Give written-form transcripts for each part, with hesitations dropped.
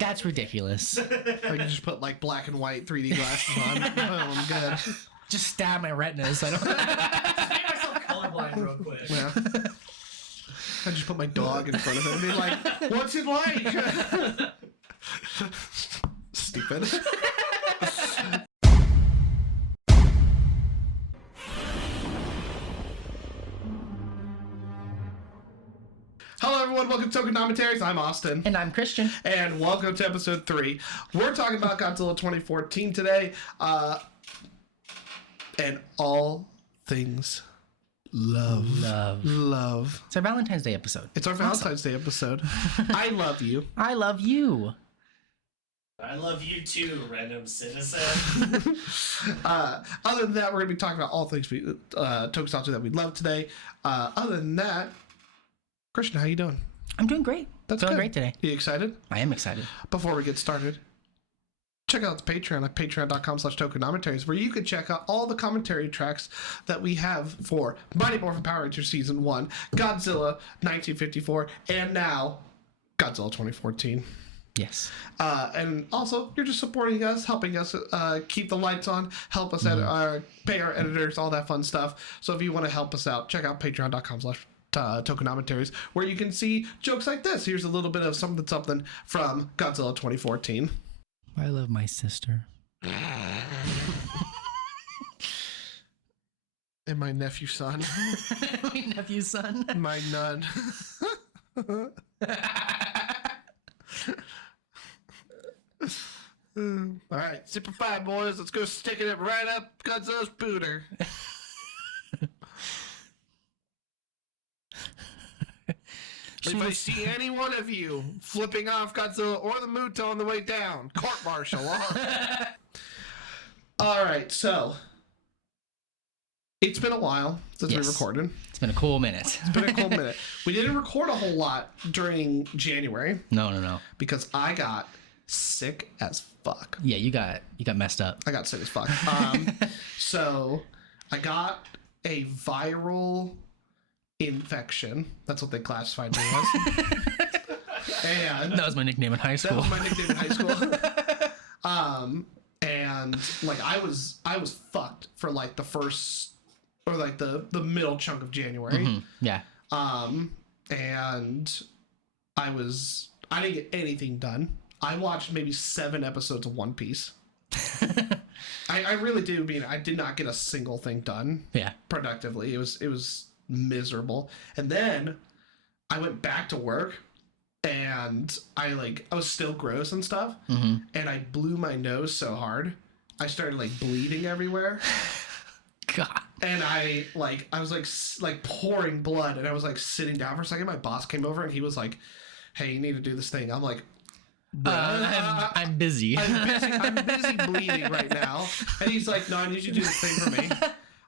That's ridiculous. Or you just put like black and white 3D glasses on. Oh, I'm good. Just stab my retinas. I don't. Just make myself colorblind real quick. Yeah. I just put my dog in front of it and be like, "What's it like?" Stupid. Hello, everyone. Welcome to Tokunommentaries. I'm Austin. And I'm Christian. And welcome to episode 3. We're talking about Godzilla 2014 today. And all things love. Love. It's our Valentine's Day episode. It's our Valentine's Day episode. I love you. I love you. I love you too, random citizen. Other than that, we're going to be talking about all things Tokusatsu that we love today. Other than that, Christian, how you doing? I'm doing great. That's Feeling good. great today. You excited? I am excited. Before we get started, check out the Patreon at patreon.com/Tokunommentaries, where you can check out all the commentary tracks that we have for Mighty Morphin Power Rangers Season 1, Godzilla 1954, and now Godzilla 2014. Yes. And also, you're just supporting us, helping us keep the lights on, help us pay our editors, all that fun stuff. So if you want to help us out, check out patreon.com/Tokunommentaries, where you can see jokes like this. Here's a little bit of something from Godzilla 2014. I love my sister. And my nephew's son. My nephew's son. My nun. All right, Super 5, boys. Let's go sticking it right up Godzilla's booter. If I see any one of you flipping off Godzilla or the Muto on the way down, court-martial. All right, so it's been a while since we recorded. It's been a cool minute. We didn't record a whole lot during January. No. Because I got sick as fuck. Yeah, you got messed up. I got sick as fuck. So I got a viral infection. That's what they classified me as. And that was my nickname in high school. And like I was fucked for like the first or like the middle chunk of January. Mm-hmm. Yeah. And I didn't get anything done. I watched maybe 7 episodes of One Piece. I really do mean I did not get a single thing done. Yeah. Productively. It was miserable. And then I went back to work and I was still gross and stuff. Mm-hmm. And I blew my nose so hard I started like bleeding everywhere. God. And I was like pouring blood, and I was like sitting down for a second. My boss came over and he was like, "Hey, you need to do this thing." I'm like, I'm busy. I'm busy bleeding right now. And he's like, "No, I need you to do this thing for me."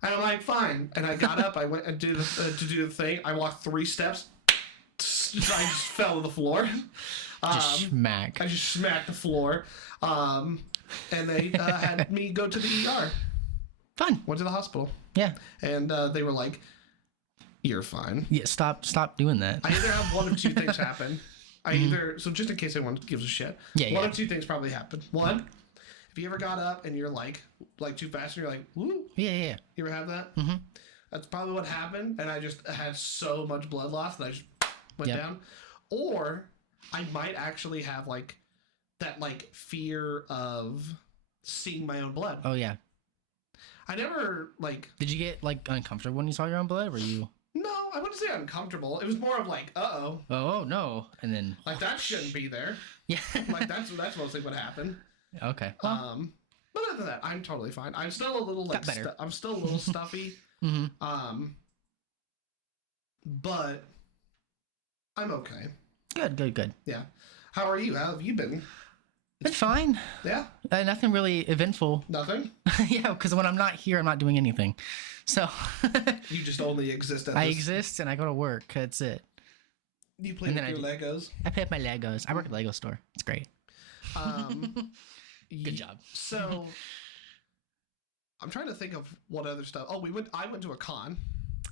And I'm like, "Fine." And I got up. I went and to do the thing. I walked 3 steps. I just fell to the floor. Just smack. I just smacked the floor. And they had me go to the ER. Fun. Went to the hospital. Yeah. And they were like, "You're fine." Yeah. Stop doing that. I either have one of 2 things happen. So just in case anyone gives a shit. Yeah. One of 2 things probably happened. One, if you ever got up and you're like too fast and you're like, "Woo." Yeah. You ever have that? Mm-hmm. That's probably what happened. And I just had so much blood loss that I just went down. Or I might actually have like that fear of seeing my own blood. Oh yeah. I never Did you get uncomfortable when you saw your own blood? Were you? No, I wouldn't say uncomfortable. It was more of like, uh-oh. Oh no, and then That shouldn't be there. Yeah. That's mostly what happened. Okay. Well, But other than that, I'm totally fine. I'm still a little got better. I'm still a little stuffy. Mm-hmm. But I'm okay. Good. Yeah. How are you? How have you been? Been fine. Yeah. Nothing really eventful. Nothing. Yeah, because when I'm not here, I'm not doing anything. So You just only exist at I exist and I go to work. That's it. You play with your Legos. I play with my Legos. I work at the Lego store. It's great. Good job. So I'm trying to think of what other stuff. Oh, I went to a con.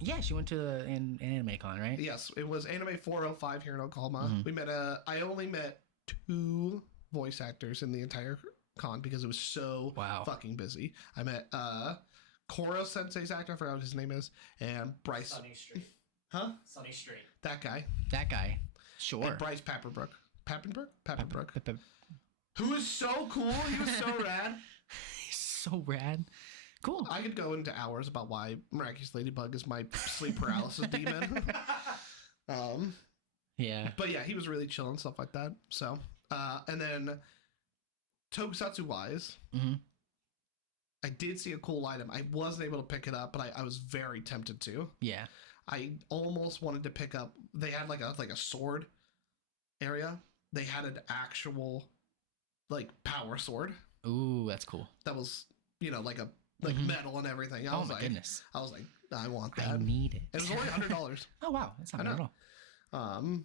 Yeah, she went to an anime con, right? Yes, it was Anime 405 here in Oklahoma. Mm-hmm. We met I only met 2 voice actors in the entire con because it was so Wow. fucking busy. I met Koro Sensei's actor, I forgot what his name is, and Bryce. Sunny Street. Huh? Sunny Street. That guy. That guy. Sure. And Bryce Papenbrook. Papenbrook. He's Who is so cool. He was so rad. so rad. Cool. I could go into hours about why Miraculous Ladybug is my sleep paralysis demon. Yeah. But yeah, he was really chill and stuff like that. So, and then Tokusatsu wise, Mm-hmm. I did see a cool item. I wasn't able to pick it up, but I was very tempted to. Yeah. I almost wanted to pick up. They had like a sword area. They had an actual like power sword Ooh, that's cool. that was like Mhm. metal and everything. I Oh was my like, goodness. I was like, I want I that. need it. It was only $100. Oh wow, that's not I bad at know. all.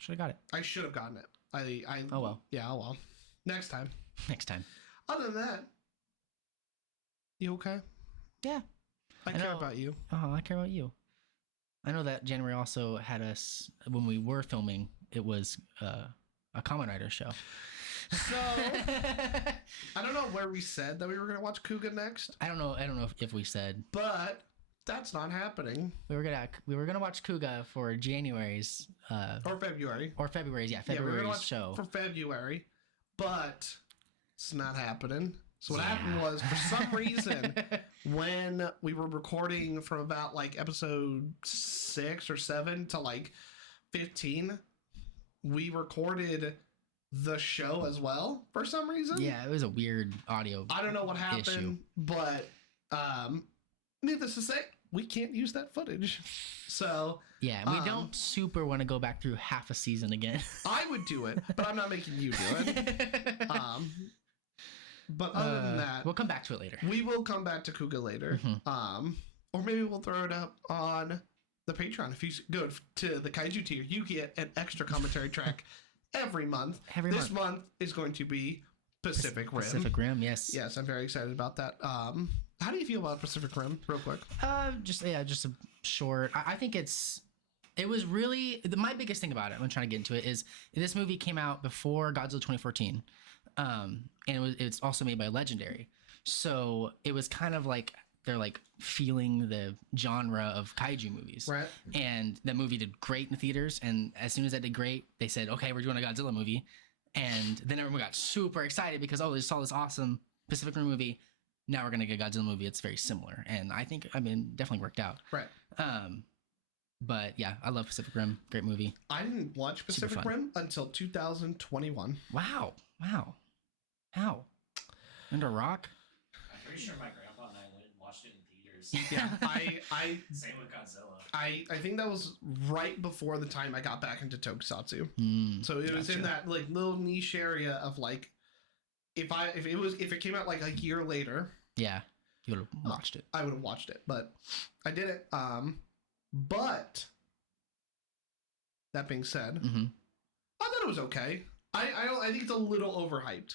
Should have got it. I should have gotten it. I Oh well. Yeah, oh well. Next time. Next time. Other than that, you okay? Yeah. I I care know. about you. Oh, I care about you. I know that January also had us when we were filming. It was a Kamen Rider show. So I don't know where we said that we were gonna watch Kuga next, I don't know if we said but that's not happening. we were gonna watch Kuga for January's Or February. or February's Yeah, we were gonna February's watch show. for February, but it's not happening. So what Yeah. happened was, for some reason, when we were recording from about like episode 6 or 7 to like 15, we recorded the show as well for some reason. Yeah, it was a weird audio. I don't know what happened, issue. but needless to say, we can't use that footage. So Yeah, we don't super want to go back through half a season again. I would do it, but I'm not making you do it. But other than that, we'll come back to it later. we will come back to Kuga later. Mhm. Or maybe we'll throw it up on the Patreon. If you go to the Kaiju tier, you get an extra commentary track every month. This month is going to be Pacific Rim. Pacific Rim, yes. Yes, I'm very excited about that. How do you feel about Pacific Rim, real quick? Just a short. I think it was really my biggest thing about it. I'm trying to get into it. Is this movie came out before Godzilla 2014, and it's also made by Legendary, so it was kind of like they're like feeling the genre of kaiju movies, Right. And the movie did great in the theaters, and as soon as that did great, they said, okay, we're doing a Godzilla movie, and then everyone got super excited because they saw this awesome Pacific Rim movie. Now we're gonna get a Godzilla movie. It's very similar, and I think definitely worked out. Right. But yeah, I love Pacific Rim. Great movie. I didn't watch Pacific fun. Rim until 2021. Wow. How? Under a rock? I'm pretty sure my grandpa and I went and watched it in theaters. Yeah, I Same with Godzilla. I think that was right before the time I got back into Tokusatsu. Mm, So it was in gotcha. that like little niche area of like, if it came out like a year later, Yeah, you would have watched it. I would have watched it, but I didn't. But that being said, Mm-hmm. I thought it was okay. I think it's a little overhyped.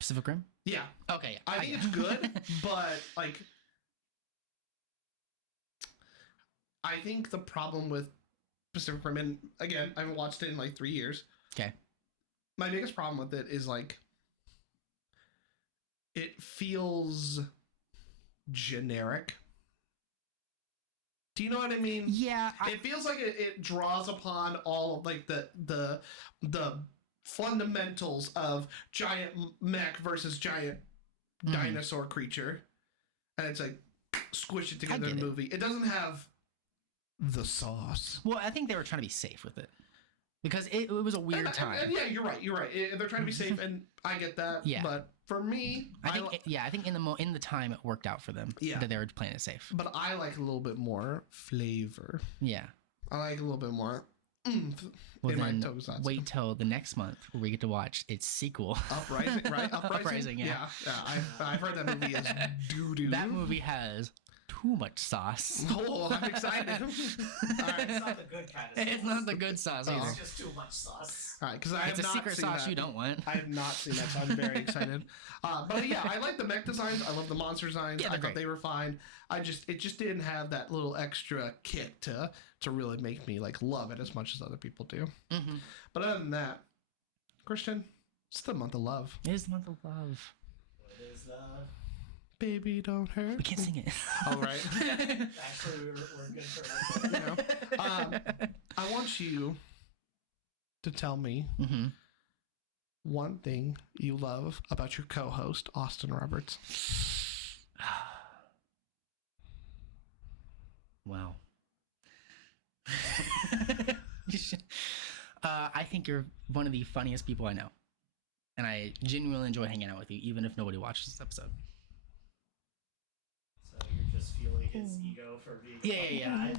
Pacific Rim? Yeah, Okay, yeah. I think it's good, but like, I think the problem with Pacific Rim, and again, I haven't watched it in like 3 years. Okay. My biggest problem with it is like, it feels generic. Do you know what I mean? Yeah. It feels like it draws upon all of like the fundamentals of giant mech versus giant dinosaur creature, and it's like squish it together in a get it. movie. It doesn't have the sauce. Well, I think they were trying to be safe with it because it was a weird time. And yeah, you're right. They're trying to be safe, and I get that. Yeah. But for me, I think in the time it worked out for them. Yeah. That they were playing it safe. but I like a little bit more flavor. Yeah. I like a little bit more oomph Well, in my then Tokusatsu. wait till the next month where we get to watch its sequel. Uprising, right? Uprising, yeah. I've heard that movie is doo-doo. That movie has too much sauce. Oh, I'm excited. All It's right, not the good kind of sauce. It's not the good sauce either. It's just too much sauce. all right, because I have It's a not secret seen sauce that. you don't want. I have not seen that, so I'm very excited. But yeah, I like the mech designs. I love the monster designs. Yeah, I they're thought great. they were fine. It just didn't have that little extra kick to really make me like love it as much as other people do. Mm-hmm. But other than that, Christian, It's the month of love. It is the month of love. What is Baby, don't hurt. We can't sing it. All right. Actually, we're good for it. I want you to tell me one thing you love about your co-host, Austin Roberts. Wow. I think you're one of the funniest people I know. And I genuinely enjoy hanging out with you, even if nobody watches this episode. So you're just feeling his ego for being a funny guy.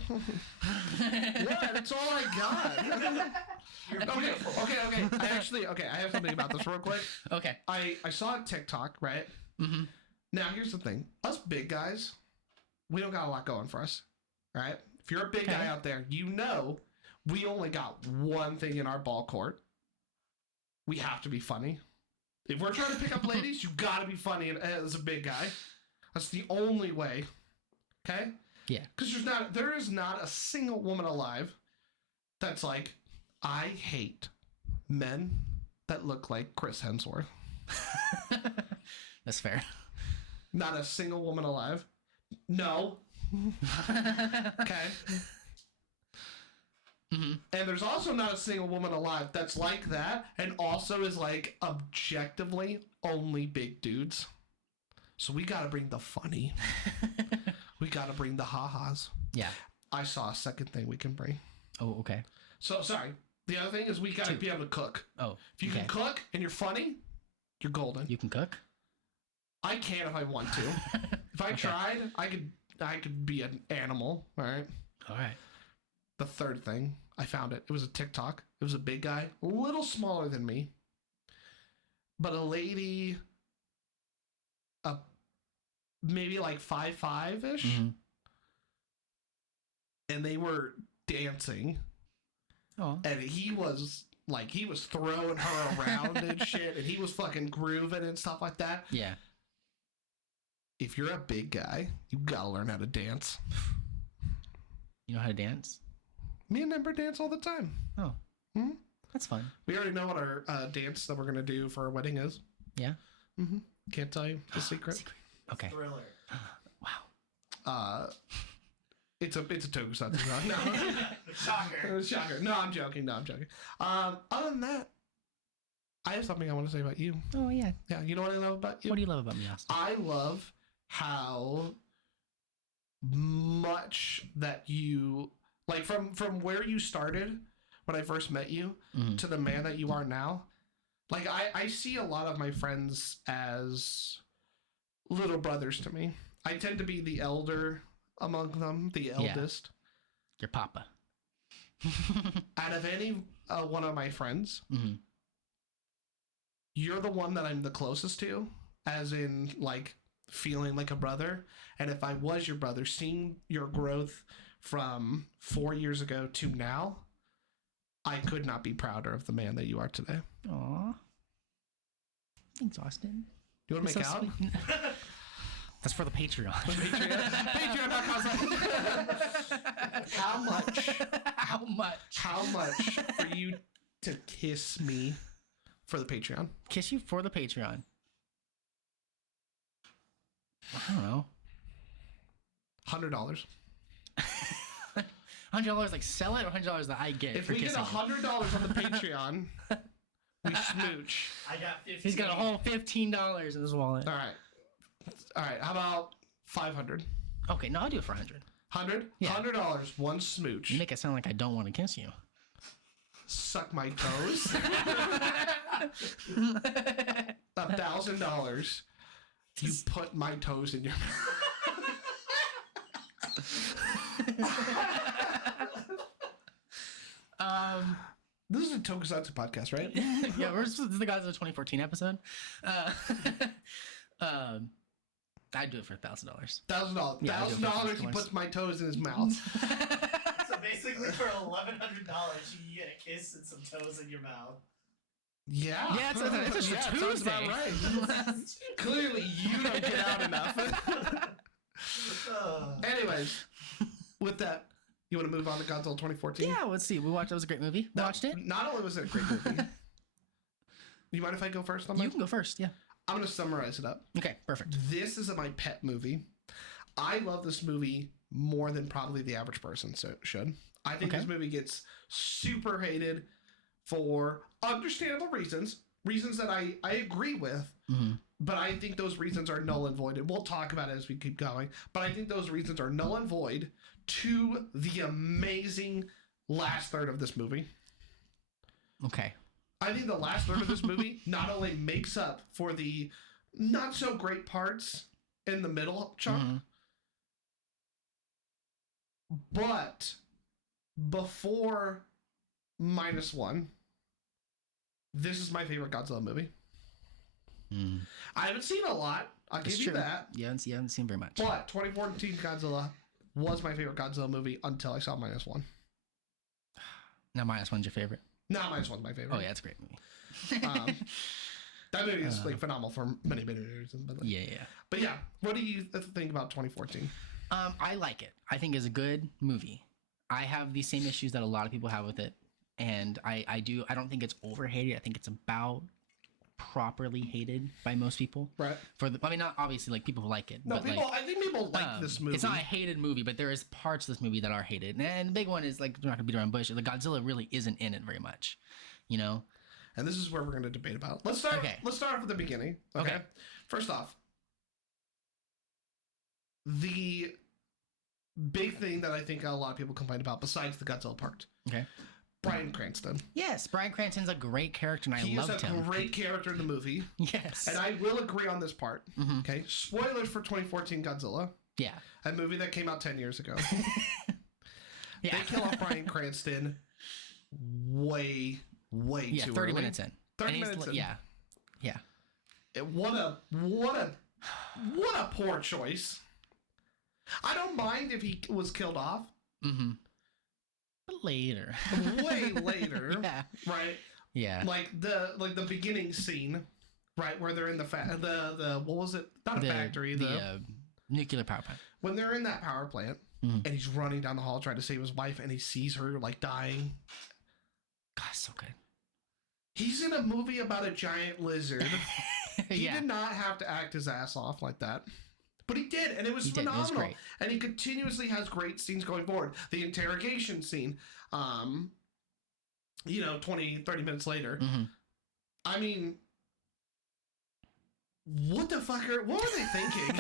Yeah, that's all I got. You're beautiful. Okay. I have something about this real quick. Okay. I saw a TikTok, right? Mm-hmm. Now, here's the thing. Us big guys, we don't got a lot going for us, right? If you're a big guy out there, you know we only got one thing in our ball court. We have to be funny. If we're trying to pick up ladies, you got to be funny as a big guy. That's the only way. Okay? Yeah. Because there is not a single woman alive that's like, I hate men that look like Chris Hemsworth. That's fair. Not a single woman alive. No. Okay. And there's also not a single woman alive that's like that and also is like objectively only big dudes. So we got to bring the funny. We got to bring the ha-has. Yeah. I saw a second thing we can bring. Oh, okay. So, sorry. The other thing is we got to be able to cook. Oh, If you can cook and you're funny, you're golden. You can cook? I can if I want to. If I tried, I could be an animal, all right? All right. The third thing, I found it. It was a TikTok. It was a big guy, a little smaller than me. But a lady, maybe like 5'5"-ish. Mm-hmm. And they were dancing. Oh. And he was throwing her around and shit. And he was fucking grooving and stuff like that. Yeah. If you're a big guy, you gotta learn how to dance. You know how to dance? Me and Ember dance all the time. Oh. That's fun. We already know what our dance that we're gonna do for our wedding is. Yeah. Can't tell you. It's a secret. Okay. Thriller. Wow. It's a tokusatsu song. No. Shocker. Shocker. No, I'm joking. Other than that, I have something I want to say about you. Oh, yeah. Yeah, you know what I love about you? What do you love about me, Austin? I love how much that you like from where you started when I first met you to the man that you are now. Like I see a lot of my friends as little brothers to me. I tend to be the elder among them, the eldest. Your papa. Out of any one of my friends, you're the one that I'm the closest to, as in like feeling like a brother. And if I was your brother, seeing your growth from 4 years ago to now, I could not be prouder of the man that you are today. Aw. Thanks, Austin. You want to make out? Sweet. That's for the Patreon. Patreon.com. How much for you to kiss me for the Patreon? Kiss you for the Patreon. I don't know. $100. $100 like sell it or $100 that I get If for we get kissing you? $100 on the Patreon, we smooch. I got 15. He's got a whole $15 in his wallet. All right. How about 500? Okay, no, I'll do it for 100. 100? Yeah. $100, one smooch. You make it sound like I don't want to kiss you. Suck my toes. $1,000. You put my toes in your mouth. This is a Tokusatsu podcast, right? Yeah, this is the guys of the 2014 episode. I'd do it for $1,000. $1,000. Yeah, I'd do it for $1,000. He $1,000. puts my toes in his mouth. So basically, for $1,100, you get a kiss and some toes in your mouth. Yeah. Yeah, it's a Yeah, it sounds about Tuesday. right. Clearly, you don't get out enough. Anyways, with that, you want to move on to Godzilla 2014? Yeah, let's see. We watched. That was a great movie. We watched it. Not only was it a great movie, You mind if I go first on You mine? can go first. Yeah. I'm going to summarize it up. Okay. Perfect. This is my pet movie. I love this movie more than probably the average person should. I think this movie gets super hated for understandable reasons that I agree with. Mm-hmm. But I think those reasons are null and void. And we'll talk about it as we keep going. But I think those reasons are null and void to the amazing last third of this movie. Okay. I think the last third of this movie not only makes up for the not so great parts in the middle chunk, but before -1, this is my favorite Godzilla movie. I haven't seen a lot. I'll give you that. You haven't seen very much. But 2014 Godzilla was my favorite Godzilla movie until I saw -1. Now -1's your favorite. Now -1's my favorite. Oh yeah, it's a great movie. That movie is like phenomenal for many reasons. But, Yeah. but yeah, what do you think about 2014? I like it. I think it's a good movie. I have the same issues that a lot of people have with it, and I don't think it's overhated. I think it's about properly hated by most people. Right. Not obviously like people who like it. No, but I think people like this movie. It's not a hated movie, but there is parts of this movie that are hated. And the big one is like, we're not gonna beat around bush. The Godzilla really isn't in it very much, you know. And this is where we're going to debate about. Let's start off at the beginning. Okay. First off, the big thing that I think a lot of people complain about, besides the Godzilla part, Bryan Cranston. Yes, Bryan Cranston's a great character, and I loved him. He is a great character in the movie. Yes. And I will agree on this part. Okay. Spoilers for 2014 Godzilla. Yeah. A movie that came out 10 years ago. Yeah. They kill off Bryan Cranston way too 30 early. minutes in. 30 minutes in. Yeah. What a poor choice. I don't mind if he was killed off. But later. Way later. Yeah. Right? Yeah. Like the beginning scene, right, where they're in the what was it? Not a factory, the nuclear power plant. When they're in that power plant and he's running down the hall trying to save his wife and he sees her like dying. God, so good. He's in a movie about a giant lizard. He Yeah. did not have to act his ass off like that. But he did, and it was phenomenal. It was great. And he continuously has great scenes going forward. The interrogation scene, 20, 30 minutes later. I mean, what were they thinking?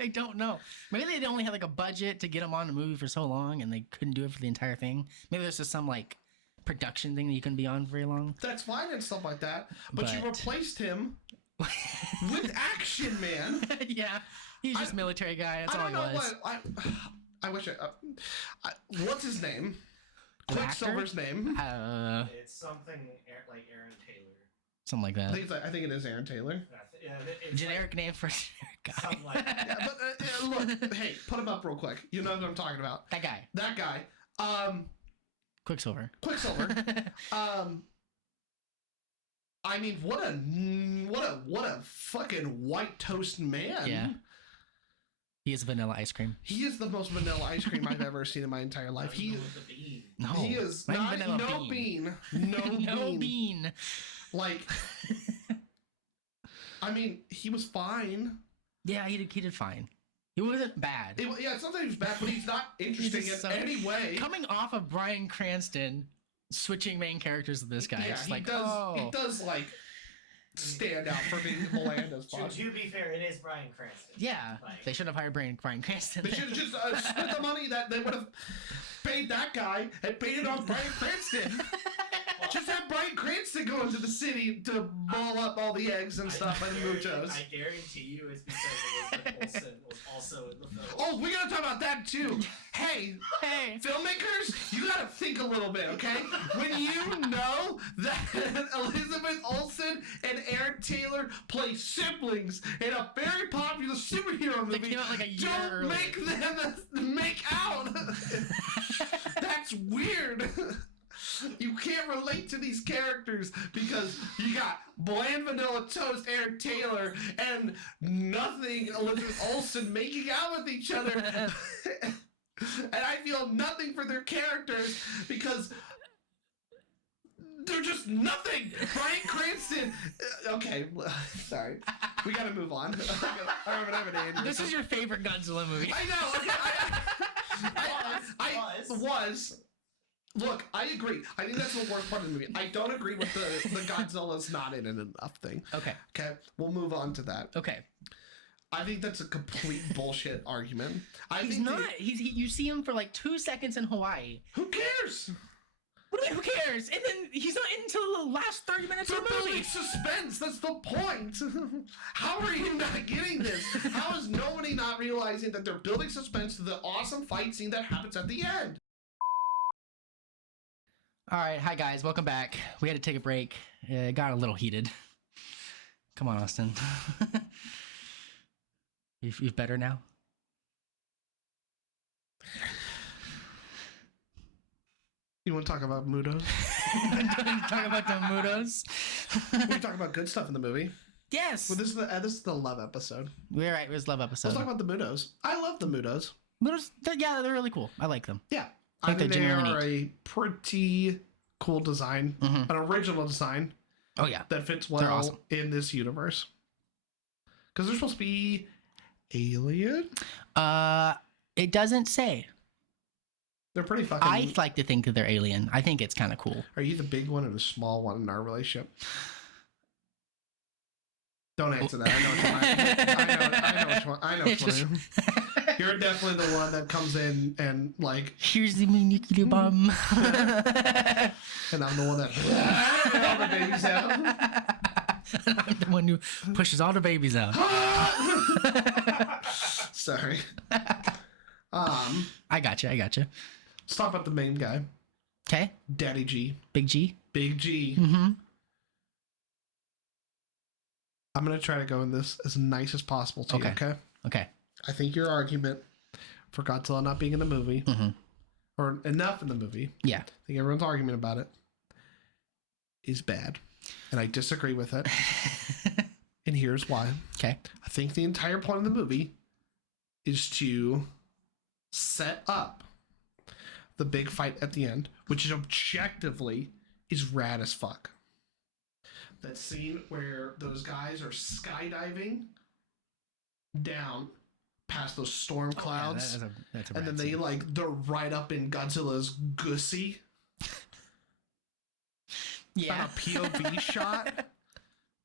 I don't know. Maybe they only had like a budget to get him on the movie for so long, and they couldn't do it for the entire thing. Maybe there's just some like production thing that you couldn't be on very long. That's fine and stuff like that. But you replaced him with Action Man. Yeah. He's just military guy. That's all he was. I wish what's his name? Quicksilver's name. It's something like Aaron Taylor. Something like that. I think it is Aaron Taylor. Generic name for a generic guy. Something like that. Yeah, but look, hey, put him up real quick. You know what I'm talking about. That guy. That guy. Quicksilver. I mean, what a fucking white toast man. Yeah. He is vanilla ice cream. He is the most vanilla ice cream I've ever seen in my entire life. He is not no bean. No bean. Like, I mean, he was fine. Yeah, he did fine. He wasn't bad. Sometimes he was bad, but he's not interesting in any way. Coming off of Bryan Cranston, switching main characters with this guy, it's he like, does like stand out for being bland as fuck. To be fair, it is Bryan Cranston. Yeah, they should have hired Bryan Cranston. They should have just spent the money that they would have paid that guy and paid it on Bryan Cranston. Just have Bryan Cranston go into the city to ball up all the eggs and stuff and muchos. I guarantee you it's because Elizabeth Olsen was also in the film. Oh, we gotta talk about that too. Hey, filmmakers, you gotta think a little bit, okay? When you know that Elizabeth Olsen and Aaron Taylor play siblings in a very popular superhero movie, They came out like a year don't early. make them make out. That's weird. You can't relate to these characters because you got bland vanilla toast Aaron Taylor and nothing Elizabeth Olsen making out with each other. And I feel nothing for their characters because They're just nothing. Bryan Cranston. Okay, sorry. We gotta move on. I don't have an aneurysm. This is your favorite Godzilla movie. I know. Okay, was. Look, I agree. I think that's the worst part of the movie. I don't agree with the Godzilla's not in it enough thing. Okay. Okay, we'll move on to that. Okay. I think that's a complete bullshit argument. He's not. You see him for like 2 seconds in Hawaii. Who cares? What do you mean, who cares? And then he's not in until the last 30 minutes They're of the movie. building suspense. That's the point. How are you not getting this? How is nobody not realizing that they're building suspense to the awesome fight scene that happens at the end? All right, hi guys, welcome back. We had to take a break. It got a little heated. Come on, Austin. You better now? You want to talk about Mudos? Talk about the Mudos. We talk about good stuff in the movie. Yes. Well, this is the love episode. We're right. It was love episode. Let's talk about the Mudos. I love the Mudos. Mudos. Yeah, they're really cool. I like them. Yeah, I think they they're are genuinely a pretty cool design, Mhm. an original design Oh yeah. that fits They're well awesome. in this universe. Because they're supposed to be alien. It doesn't say. They're pretty fucking. I like to think that they're alien. I think it's kind of cool. Are you the big one or the small one in our relationship? Don't answer that. I know which one. I know which one. You're definitely the one that comes in and like, Here's the nuclear bomb. and I'm the one that all the babies out. I'm the one who pushes all the babies out. Sorry. I got you. Let's talk about the main guy, Okay. Daddy G, Big G. Big G. Mm-hmm. I'm gonna try to go in this as nice as possible to you. Okay. Okay. I think your argument for Godzilla not being in the movie, Mm-hmm. or enough in the movie, Yeah. I think everyone's argument about it is bad, and I disagree with it. And here's why. Okay. I think the entire point of the movie is to set up the big fight at the end, which is objectively is rad as fuck. That scene where those guys are skydiving down past those storm clouds, that's a and then rad they scene. they're right up in Godzilla's gussy. Yeah. A POV shot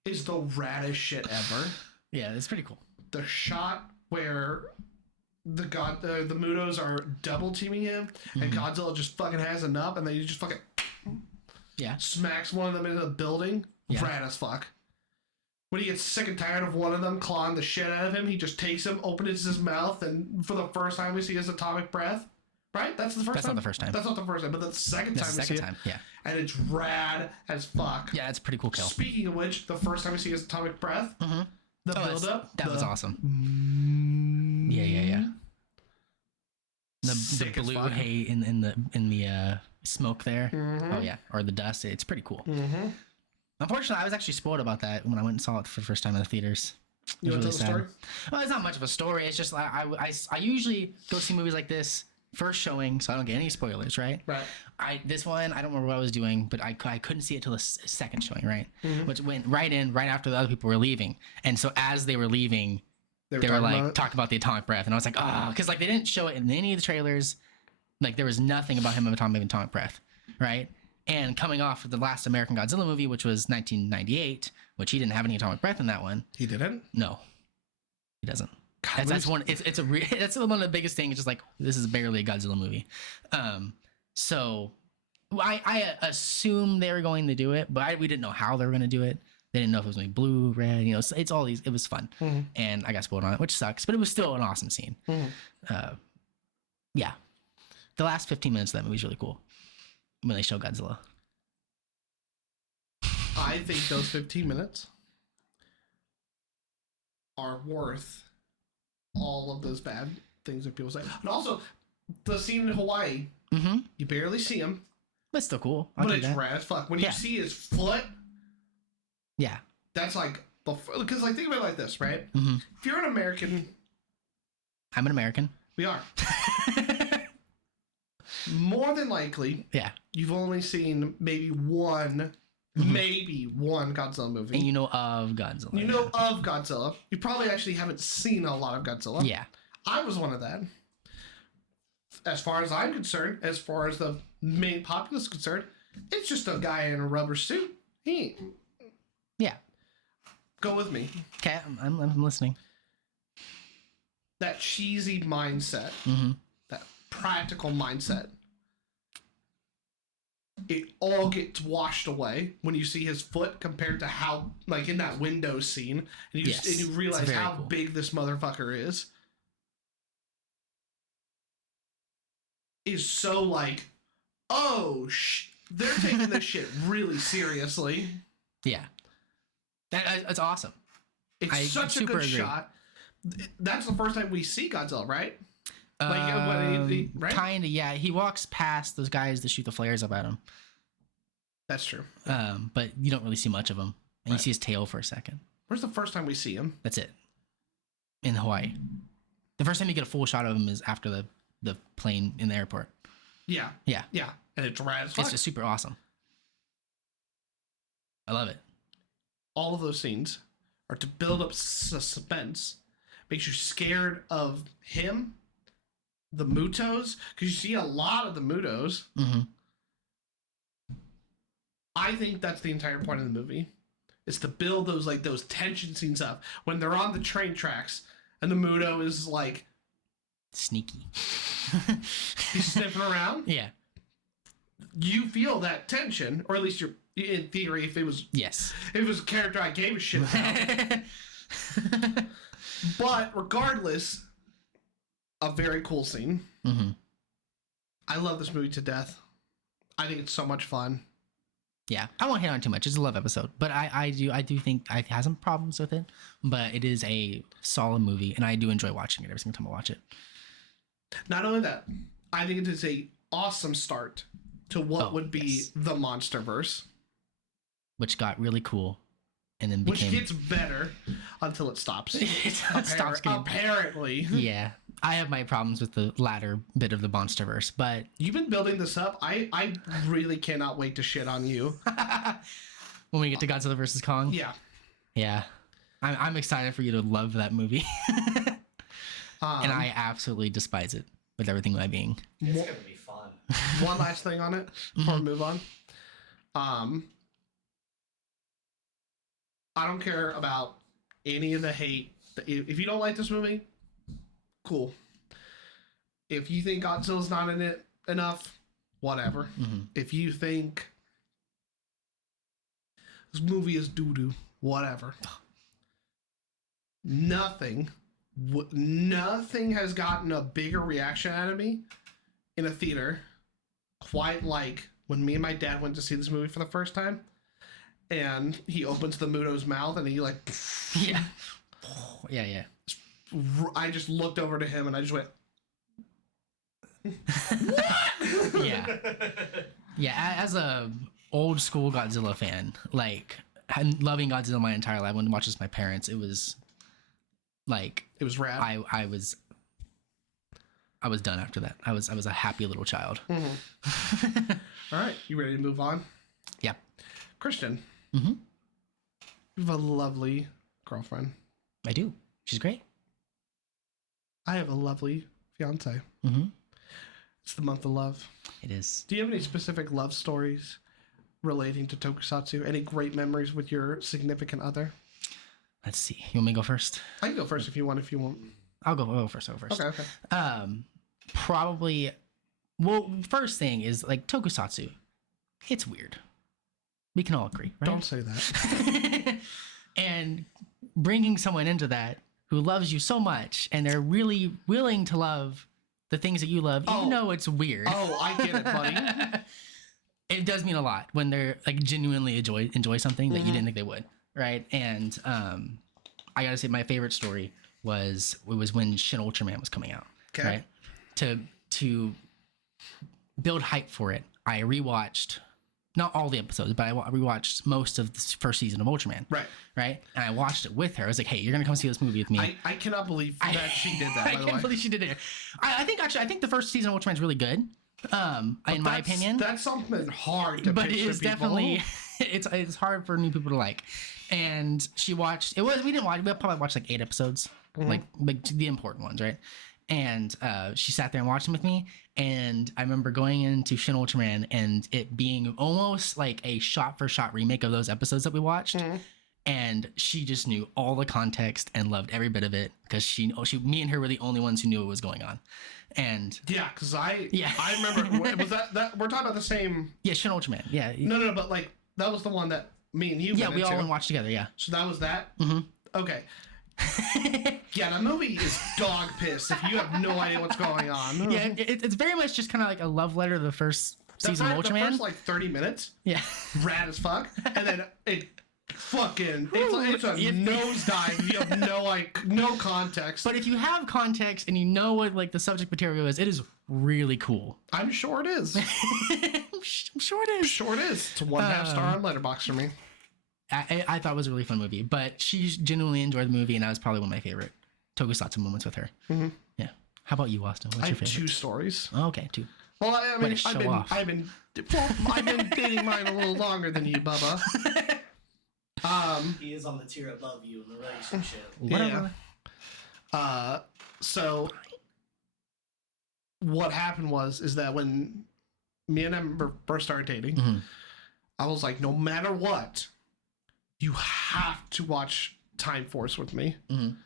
is the raddest shit ever. Yeah, it's pretty cool. The shot where the Mudos are double teaming him, and Godzilla just fucking has enough, and then he just fucking smacks one of them into the building. Yeah. Rad as fuck. When he gets sick and tired of one of them clawing the shit out of him, he just takes him, opens his mouth, and for the first time we see his atomic breath. Right? That's the first time? That's not the first time. That's not the first time, but the second That's time the we see second time. Yeah. it. And it's rad as fuck. Yeah, it's a pretty cool kill. Speaking of which, the first time we see his atomic breath, Mm-hmm. the build-up. That was awesome. Mm, Yeah. The Sick as blue fuck. hay in the smoke there. Mhm. Oh yeah, or the dust. It's pretty cool. Mm-hmm. Unfortunately, I was actually spoiled about that when I went and saw it for the first time in the theaters. You want to It was tell the really story? Well, it's not much of a story. It's just like I usually go see movies like this first showing, so I don't get any spoilers, right? Right. This one, I don't remember what I was doing, but I couldn't see it till the second showing, right? Mhm. Which went right after the other people were leaving. And so as they were leaving, they were talking like about it? talking about the atomic breath, and I was like, because like they didn't show it in any of the trailers. Like there was nothing about him having atomic breath, right? And coming off of the last American Godzilla movie, which was 1998, which he didn't have any atomic breath in that one. He didn't? No, he doesn't. God, That's one. That's one of the biggest things. Just like this is barely a Godzilla movie. So I assumed they were going to do it, but we didn't know how they were going to do it. They didn't know if it was going to be blue, red. You know, it's all these. It was fun, Mhm. and I got spoiled on it, which sucks. But it was still an awesome scene. Mhm. Yeah, the last 15 minutes of that movie is really cool when they show Godzilla. I think those 15 minutes are worth all of those bad things that people say. And also, the scene in Hawaii, Mm-hmm. you barely see him, That's still cool. I'll but do it's that. rad as fuck. When Yeah. you see his foot, Yeah. that's like, because like think about it like this, right? Mm-hmm. If you're an American, I'm an American. we are. More than likely, Yeah. you've only seen maybe one Godzilla movie. And you know of Godzilla. You know of Godzilla. You probably actually haven't seen a lot of Godzilla. Yeah. I was one of that. As far as I'm concerned, as far as the main populace is concerned, it's just a guy in a rubber suit. Yeah. Go with me. Okay, I'm listening. That cheesy mindset, that practical mindset, it all gets washed away when you see his foot compared to how, like in that window scene, and you realize how big this motherfucker is. Is so like, oh, they're taking this shit really seriously. Yeah. That's awesome. It's such a good shot. That's the first time we see Godzilla, right? Right? Kinda, yeah. He walks past those guys that shoot the flares up at him. That's true. But you don't really see much of him. And you see his tail for a second. Where's the first time we see him? That's it. In Hawaii. The first time you get a full shot of him is after the plane in the airport. Yeah. Yeah. Yeah. And it's rad as fuck. It's just super awesome. I love it. All of those scenes are to build up suspense, makes you scared of him, the Mutos, because you see a lot of the Mutos. I think that's the entire point of the movie, is to build those tension scenes up when they're on the train tracks and the Muto is like sneaky. He's sniffing around. Yeah. You feel that tension, or at least you're in theory. If it was a character I gave a shit about. But regardless, a very cool scene. I love this movie to death. I think it's so much fun. Yeah, I won't hit on it too much. It's a love episode, but I do think I have some problems with it. But it is a solid movie, and I do enjoy watching it every single time I watch it. Not only that, I think it is a awesome start to what would be the Monsterverse, which got really cool, and then became... which gets better until it stops. It stops getting... Apparently, yeah. I have my problems with the latter bit of the Monsterverse, but you've been building this up. I really cannot wait to shit on you when we get to Godzilla vs. Kong. Yeah. I'm excited for you to love that movie. And I absolutely despise it with everything in my being. It's gonna be fun. One last thing on it before we move on. I don't care about any of the hate. If you don't like this movie, cool. If you think Godzilla's not in it enough, whatever. If you think this movie is doo-doo, whatever. Nothing has gotten a bigger reaction out of me in a theater quite like when me and my dad went to see this movie for the first time, and he opens the Muto's mouth and he like yeah I just looked over to him and I just went what? Yeah, as a old school Godzilla fan, like loving Godzilla my entire life, when I watched this with my parents, it was like, it was rad. I was done after that. I was a happy little child. All right, you ready to move on? Yeah. Christian, you have a lovely girlfriend. I do. She's great. I have a lovely fiance. It's the month of love. It is. Do you have any specific love stories relating to Tokusatsu? Any great memories with your significant other? Let's see. You want me to go first? I can go first if you want. I'll go first. Okay. Probably. Well, first thing is like Tokusatsu. It's weird. We can all agree, right? Don't say that. And bringing someone into that who loves you so much, and they're really willing to love the things that you love, even though it's weird. Oh, I get it, buddy. It does mean a lot when they're like genuinely enjoy something that you didn't think they would, right? And I gotta say, my favorite story was when Shin Ultraman was coming out. Okay. Right? To build hype for it, I rewatched not all the episodes, but I rewatched most of the first season of Ultraman. Right. And I watched it with her. I was like, hey, you're gonna come see this movie with me. I cannot believe that she did that. By the way, I can't believe she did it. I think the first season of Ultraman is really good. in my opinion. That's something hard to But pitch it to is people. definitely it's hard for new people to like. And she watched it was we didn't watch we probably watched like 8 episodes, like the important ones, right? And she sat there and watched them with me. And I remember going into Shin Ultraman and it being almost like a shot for shot remake of those episodes that we watched. And she just knew all the context and loved every bit of it because me and her were the only ones who knew what was going on. And Yeah, because I Yeah. remember was that we're talking about the same. yeah, Shin Ultraman. Yeah. No, but like that was the one that me and you. Yeah, went we all into. went and watched together. Yeah. So that was that. Mhm. Okay. Yeah, that movie is dog piss if you have no idea what's going on. Yeah, it's very much just kind of like a love letter to the first season of The Ultraman. first like 30 minutes, Yeah. rad as fuck, and then it's a nosedive. You have no context. But if you have context and you know what like the subject material is, it is really cool. I'm sure it is. I'm sure it is. Sure it is. It's a 1.5 star on Letterboxd for me. I thought it was a really fun movie, but she genuinely enjoyed the movie, and that was probably one of my favorite Tokusatsu moments with her. Mm-hmm. Yeah. How about you, Austin? What's I your have favorite? 2 stories. Oh, okay, 2. Well, I mean, Way to show off. I've been dating mine a little longer than you, Bubba. He is on the tier above you in the relationship. Whatever. So what happened is that when me and Ember first started dating, Mhm. I was like, no matter what, you have to watch Time Force with me. Mhm.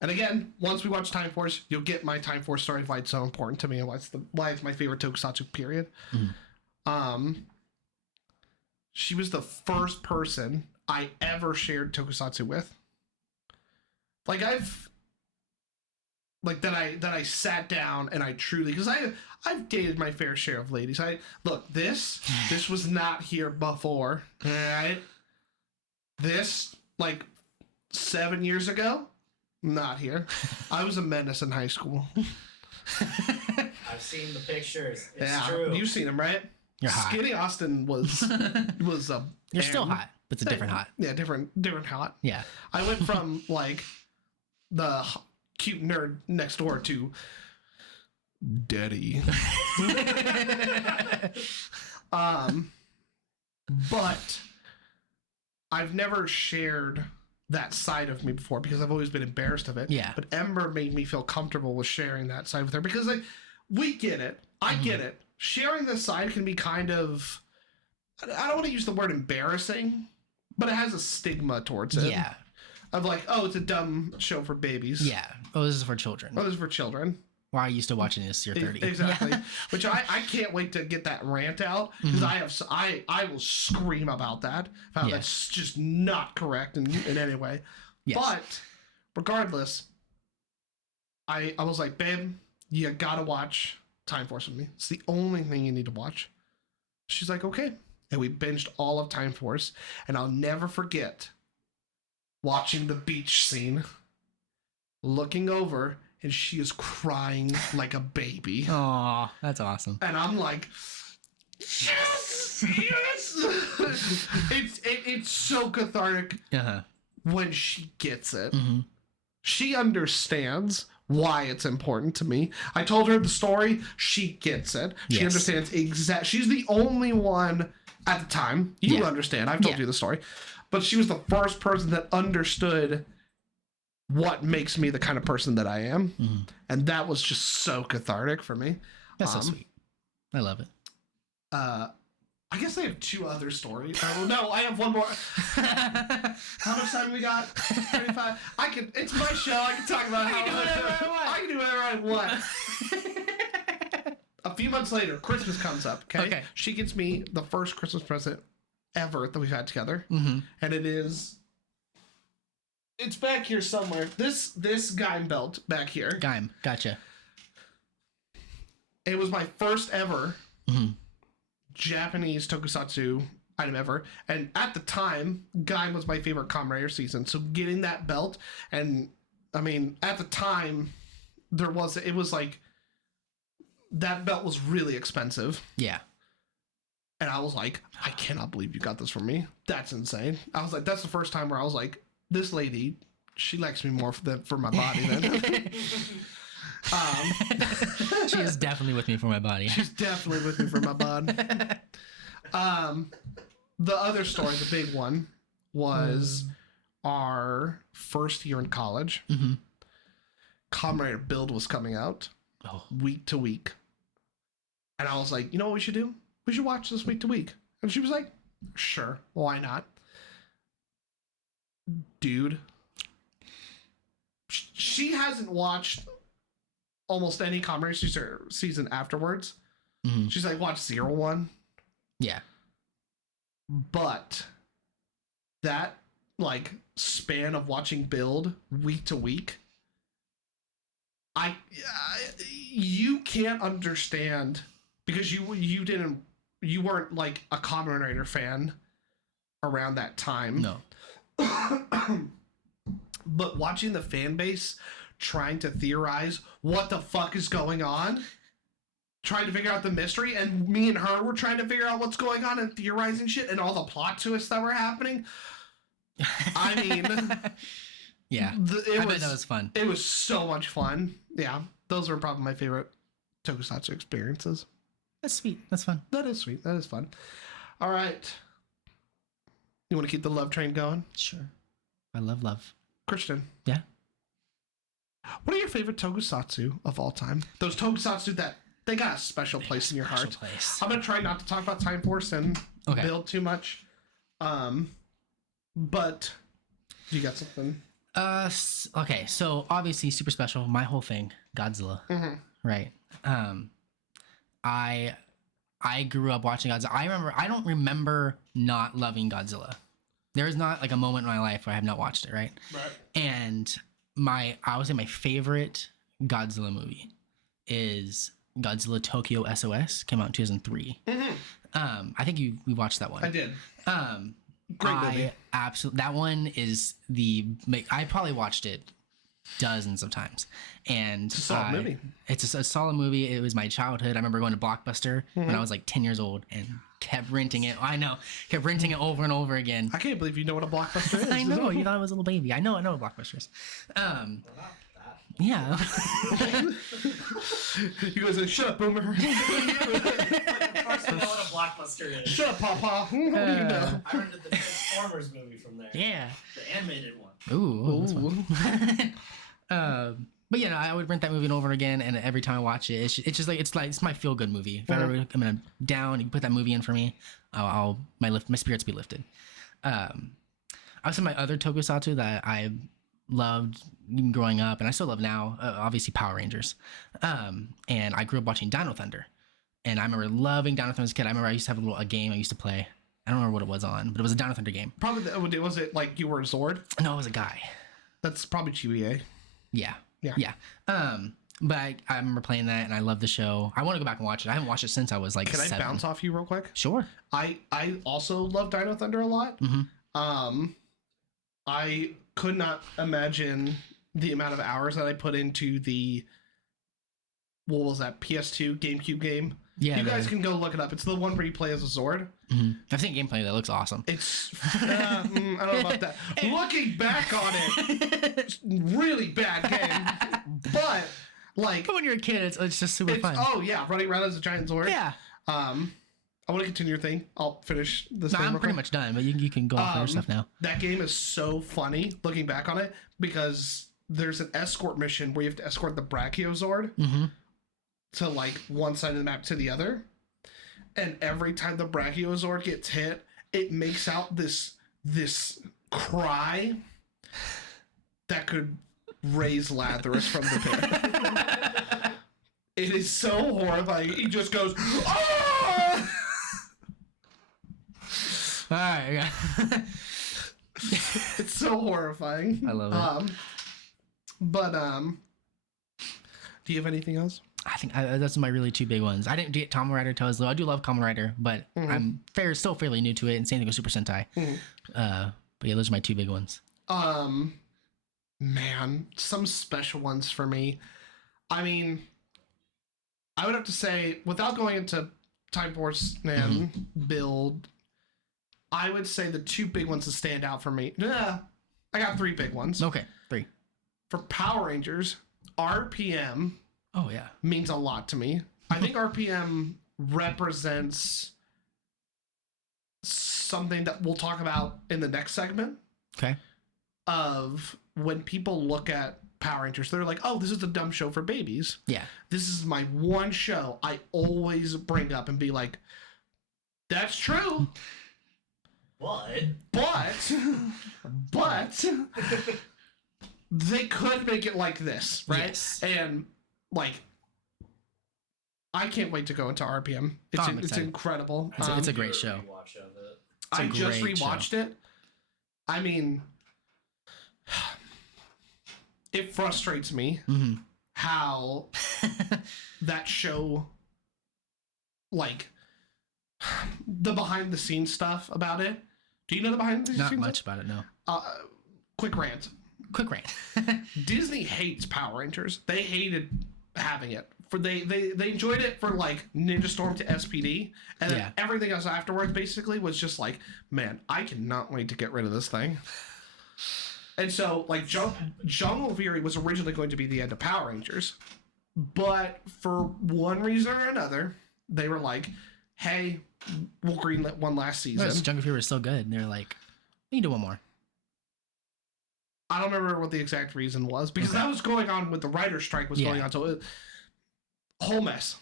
And again, once we watch Time Force, you'll get my Time Force story, why it's so important to me and why it's my favorite Tokusatsu period. Mhm. She was the first person I ever shared Tokusatsu with. Like that I sat down and I truly, because I've dated my fair share of ladies. This was not here before. All right. This, like 7 years ago, not here. I was a menace in high school. I've seen the pictures. It's true. You've seen them, right? You're hot. Skinny Austin was a. You're still hot, but it's a different hot. Yeah, different hot. Yeah. I went from like the cute nerd next door to daddy. But I've never shared that side of me before because I've always been embarrassed of it. Yeah. But Ember made me feel comfortable with sharing that side with her because like we get it. I get it. Sharing this side can be kind of, I don't want to use the word embarrassing, but it has a stigma towards it. Yeah. Of like, oh, it's a dumb show for babies. Yeah. Oh, this is for children. Oh, this is for children. Why are you still watching this? You're 30. Exactly. Yeah. Which I can't wait to get that rant out because I will scream about that. How Yeah. that's just not correct in any way. Yes. But regardless, I was like, babe, you gotta watch Time Force with me. It's the only thing you need to watch. She's like, okay. And we binged all of Time Force. And I'll never forget watching the beach scene, looking over, and she is crying like a baby. Aw, that's awesome. And I'm like, yes, yes. It's so cathartic Uh-huh. when she gets it. Mm-hmm. She understands why it's important to me. I told her the story. She gets it. She Yes. understands she's the only one at the time. You Yeah. understand. I've told Yeah. you the story. But she was the first person that understood what makes me the kind of person that I am. Mm-hmm. And that was just so cathartic for me. That's so sweet. I love it. I guess I have 2 other stories. Oh, no, I have one more. How much time we got? 35. It's my show. I can talk about how I can do whatever I want. A few months later, Christmas comes up. Okay. She gets me the first Christmas present ever that we've had together, and it's back here somewhere. This Gaim belt back here. Gaim, gotcha. It was my first ever Japanese Tokusatsu item ever, and at the time, Gaim was my favorite Kamen Rider season. So getting that belt, and I mean, at the time, it was like that belt was really expensive. Yeah. And I was like, I cannot believe you got this for me. That's insane. I was like, that's the first time where I was like, this lady, she likes me more for my body than She is definitely with me for my body. She's definitely with me for my bud. The other story, the big one, was our first year in college. Mm-hmm. Kamen Rider Build was coming out week to week. And I was like, you know what we should do? We should watch this week to week. And she was like, sure, why not? Dude. She hasn't watched almost any Kamen Rider season afterwards. Mm-hmm. She's like, watch 01. Yeah. But that like span of watching Build week to week, you can't understand because you weren't like a Kamen Rider fan around that time. No. But watching the fan base trying to theorize what the fuck is going on, trying to figure out the mystery, and me and her were trying to figure out what's going on and theorizing shit and all the plot twists that were happening. I mean, yeah, I bet that was fun. It was so much fun. Yeah, those were probably my favorite Tokusatsu experiences. That's sweet. That's fun. That is sweet. That is fun. All right. You want to keep the love train going? Sure. I love love. Christian. Yeah. What are your favorite Tokusatsu of all time? Those Tokusatsu that they got a special place in your heart. Place. I'm gonna try not to talk about Time Force and Build too much. But you got something? Okay. So obviously, super special. My whole thing, Godzilla. Mm-hmm. Right. I grew up watching Godzilla. I don't remember not loving Godzilla. There is not like a moment in my life where I have not watched it, right? Right. And I would say my favorite Godzilla movie is Godzilla Tokyo SOS. Came out in 2003. Mm-hmm. I think we watched that one. I did. Great movie. Absolutely. That one is I probably watched it dozens of times, and it's a solid movie. It's a solid movie. It was my childhood. I remember going to Blockbuster when I was like 10 years old and kept renting it. I know, kept renting it over and over again. I can't believe you know what a Blockbuster is. I know, you thought I was a little baby. I know what Blockbusters. Yeah. You guys like, shut up, boomer. Of course, you know what a blockbuster is. Shut up, Papa. What do you know? I rented the Transformers movie from there. Yeah. The animated one. Ooh. That's fun. But yeah, no, I would rent that movie over again, and every time I watch it, it's just like it's my feel good movie. If I ever I'm down, you put that movie in for me, my spirits be lifted. Also, my other Tokusatsu that I loved even growing up, and I still love now, obviously Power Rangers. And I grew up watching Dino Thunder, and I remember loving Dino Thunder as a kid. I remember I used to have a game I used to play. I don't remember what it was on, but it was a Dino Thunder game. Probably was it like you were a Zord? No, it was a guy. That's probably GBA. Yeah. Yeah. But I remember playing that, and I love the show. I want to go back and watch it. I haven't watched it since I was like 7. Can I bounce off you real quick? Sure. I also love Dino Thunder a lot. Mm-hmm. I could not imagine the amount of hours that I put into the what was that PS2 GameCube game. Yeah, you guys can go look it up. It's the one where you play as a Zord. Mm-hmm. I've seen gameplay that looks awesome. It's I don't know about that. Looking back on it, it's really bad game. But like, But when you're a kid, it's just super fun. Oh yeah, running around as a giant Zord. Yeah. I want to continue your thing. I'll finish this. No, I'm pretty much done, but you can go off your stuff now. That game is so funny looking back on it because there's an escort mission where you have to escort the Brachiozord to like one side of the map to the other. And every time the Brachiozord gets hit, it makes out this cry that could raise Lazarus from the pit. It is so horrifying. He just goes, "Oh!" All right. It's so horrifying. I love it. But do you have anything else? I think that's my really two big ones. I didn't get Kamen Rider till I was little. I do love Kamen Rider, but I'm still fairly new to it. And same thing with Super Sentai. But yeah, those are my two big ones. Man, some special ones for me. I mean, I would have to say, without going into Time Force and Build, I would say the two big ones that stand out for me. I got three big ones. Okay, 3. For Power Rangers, RPM Oh yeah. means a lot to me. I think RPM represents something that we'll talk about in the next segment. Okay. Of when people look at Power Rangers, they're like, oh, this is a dumb show for babies. Yeah. This is my one show I always bring up and be like, that's true. But they could make it like this, right? Yes. And like, I can't wait to go into RPM. It's incredible. It's a great show. Rewatch of it. I just great rewatched it. I mean, it frustrates me how that show, like, the behind the scenes stuff about it. Do you know the behind the scenes? Not much about it, no. Quick rant. Quick rant. Disney hates Power Rangers. They hated having it. They enjoyed it for like Ninja Storm to SPD, and then everything else afterwards basically was just like, man, I cannot wait to get rid of this thing. And so, like, Jungle Fury was originally going to be the end of Power Rangers, but for one reason or another, they were like, hey, we'll greenlit one last season. Jungle Fever is so good. And they're like, we can do one more. I don't remember what the exact reason was, because that was going on with the writer's strike was going on. So, whole mess.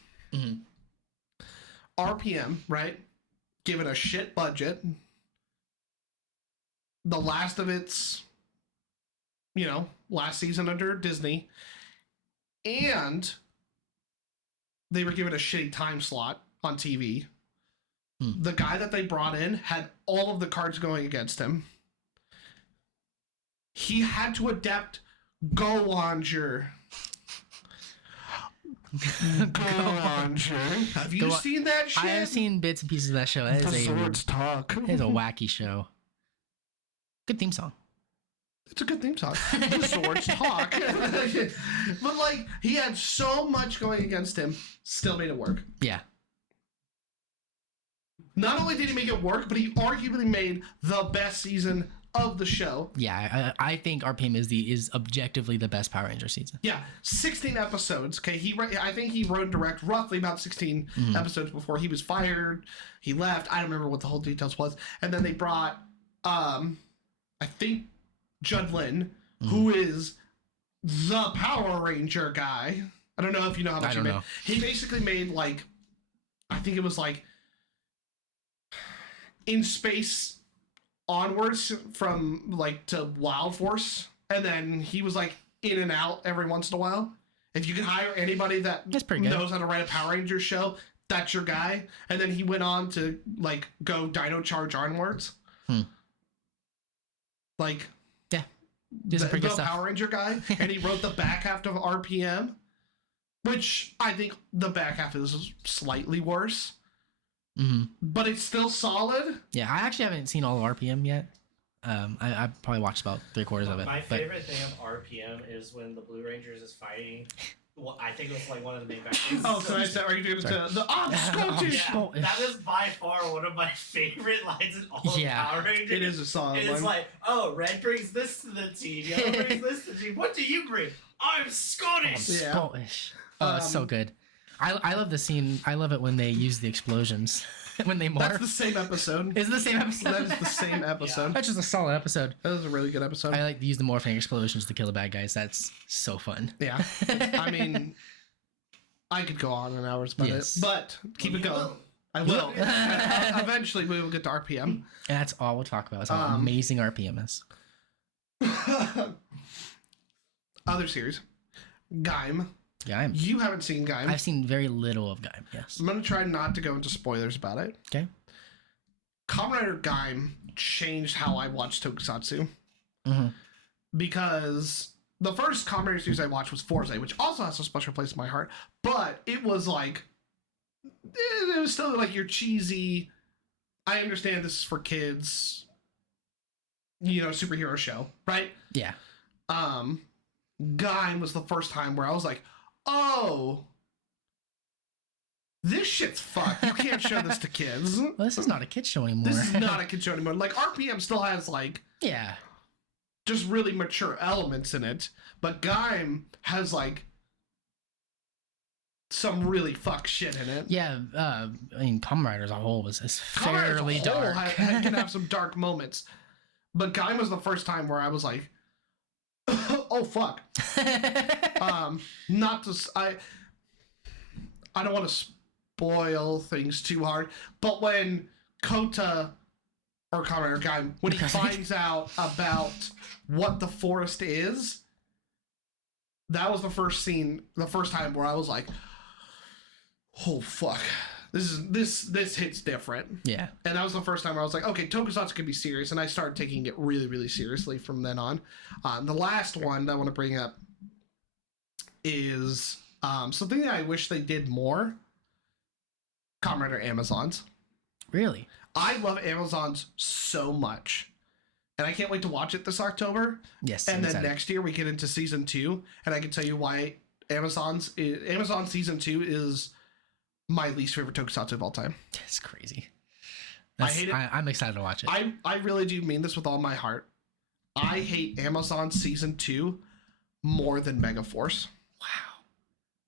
RPM, right? Given a shit budget. The last of its, last season under Disney. And they were given a shitty time slot on TV. The guy that they brought in had all of the cards going against him. He had to adapt Go Launcher. Have you seen that shit? I have seen bits and pieces of that show. That is Swords Talk. It is a wacky show. Good theme song. It's a good theme song. The Swords Talk. But like, he had so much going against him, still made it work. Yeah. Not only did he make it work, but he arguably made the best season of the show. Yeah, I think RPM is objectively the best Power Ranger season. Yeah, 16 episodes. Okay, I think he wrote and directed roughly about 16 episodes before he was fired. He left. I don't remember what the whole details was. And then they brought, I think, Judd Lin, who is the Power Ranger guy. I don't know if you know how much he made. He basically made, like, I think it was like In Space onwards from like to Wild Force, and then he was like in and out every once in a while. If you could hire anybody that knows how to write a Power Rangers show, that's your guy. And then he went on to like go Dino Charge onwards. Like, yeah, the Power Ranger guy, and he wrote the back half of RPM, which I think the back half is slightly worse. But it's still solid. Yeah, I actually haven't seen all of RPM yet. I probably watched about 3/4 of it. My favorite thing of RPM is when the Blue Rangers is fighting. Well, I think it was like one of the main bad guys. Oh, so I said, are you doing the Scottish? Yeah, that is by far one of my favorite lines in all of Power Rangers. It is a solid one. It's like, oh, Red brings this to the team, Yellow brings this to the team. What do you bring? I'm Scottish. Scottish. Oh, it's so good. I love the scene. I love it when they use the explosions. When they morph. That's the same episode. Is it the same episode? That is the same episode. That's just a solid episode. That was a really good episode. I like to use the morphing explosions to kill the bad guys. That's so fun. Yeah. I mean, I could go on hours about it, but keep it going. I will. Eventually, we will get to RPM. And that's all we'll talk about. Is how amazing RPM is. Other series. Gaim. Gaim. You haven't seen Gaim. I've seen very little of Gaim, yes. I'm going to try not to go into spoilers about it. Okay. Kamen Rider Gaim changed how I watched Tokusatsu. Because the first Kamen Rider series I watched was Forze, which also has a special place in my heart. But it was like, it was still like your cheesy, I understand this is for kids, superhero show, right? Yeah. Gaim was the first time where I was like, oh, this shit's fucked. You can't show this to kids. Well, this is not a kid show anymore. This is not a kid show anymore. Like, RPM still has, like, just really mature elements in it. But Gaim has, like, some really fuck shit in it. Yeah, I mean, Kamen Rider as a whole is Kamen Rider as a fairly whole dark. can have some dark moments, but Gaim was the first time where I was like, oh fuck. Not to I don't want to spoil things too hard, but when Kota or Kamen Rider Gaim, when he finds out about what the forest is, that was the first time where I was like, oh fuck, this hits different. Yeah. And that was the first time I was like, okay, Tokusatsu can be serious, and I started taking it really, really seriously from then on. The last one that I want to bring up is something that I wish they did more. Kamen Rider Amazons. Really? I love Amazons so much. And I can't wait to watch it this October. Yes. And then next year we get into season 2, and I can tell you why Amazon season 2 is my least favorite Tokusatsu of all time. It's crazy. I hate it. I'm excited to watch it. I really do mean this with all my heart. I hate Amazon season 2 more than Megaforce.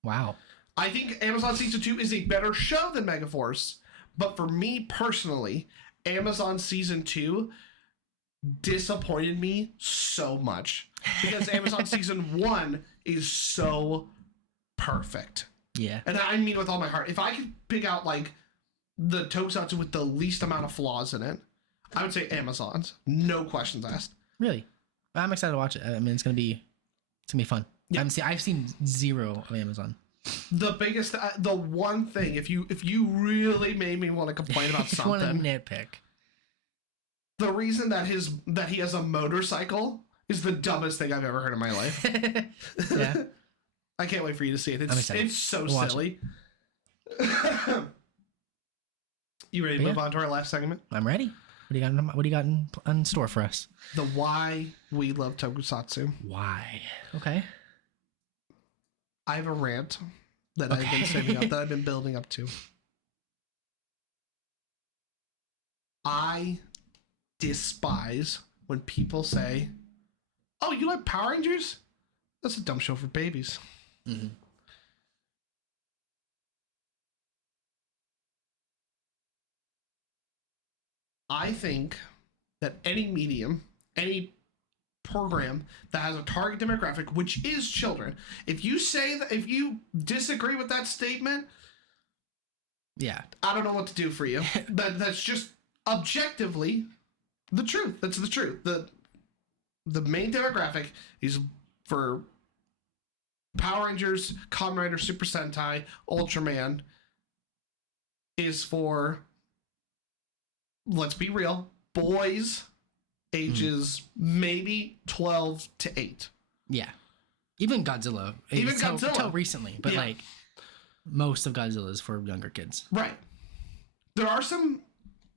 Wow. I think Amazon season 2 is a better show than Megaforce, but for me personally, Amazon season 2 disappointed me so much because Amazon season 1 is so perfect. Yeah. And I mean with all my heart. If I could pick out like the Tokusatsu with the least amount of flaws in it, I would say Amazon's. No questions asked. Really? I'm excited to watch it. I mean, it's gonna be fun. Yeah. I've seen zero of Amazon. The biggest, the one thing, if you really made me want to complain about If you want to something, nitpick. the reason that he has a motorcycle is the dumbest thing I've ever heard in my life. Yeah. I can't wait for you to see it. It's so We'll watch silly. You ready to move on to our last segment? I'm ready. What do you got in store for us? The why we love Tokusatsu. Why? Okay. I have a rant that I've been saving up, that I've been building up to. I despise when people say, "Oh, you like Power Rangers? That's a dumb show for babies." Mm-hmm. I think that any medium, any program that has a target demographic, which is children, if you disagree with that statement, Yeah. I don't know what to do for you. That's just objectively the truth. That's the truth. The main demographic is for Power Rangers, Kamen Rider, Super Sentai, Ultraman, is for, let's be real, boys ages maybe 12 to 8. Yeah. Even Godzilla. Even Godzilla. Until recently, but Yeah. like most of Godzilla is for younger kids. Right. There are some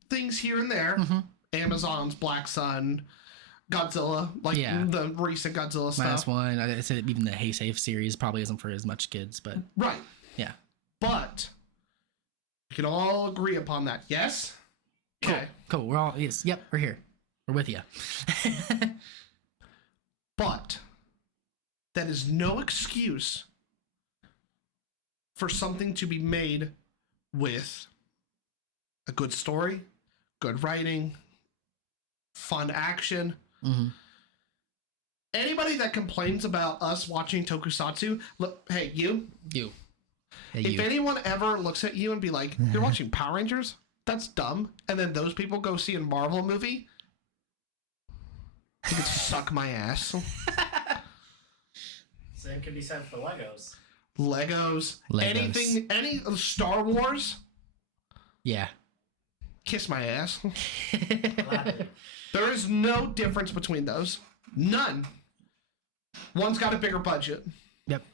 things here and there. Mm-hmm. Amazon's Black Sun, Godzilla, like the recent Godzilla stuff. -1. I said even the Hey Safe series probably isn't for as much kids, but Right. yeah. But we can all agree upon that. Yes? Okay. Cool. We're all yep, we're here. We're with you. But that is no excuse for something to be made with a good story, good writing, fun action. Mm-hmm. Anybody that complains about us watching Tokusatsu, look, hey, you. Yeah, If anyone ever looks at you and be like, "You're watching Power Rangers? That's dumb," and then those people go see a Marvel movie, you could suck my ass. Same can be said for Legos. Legos, anything, any Star Wars, Yeah. kiss my ass. Gladly. There is no difference between those. None. One's got a bigger budget. Yep.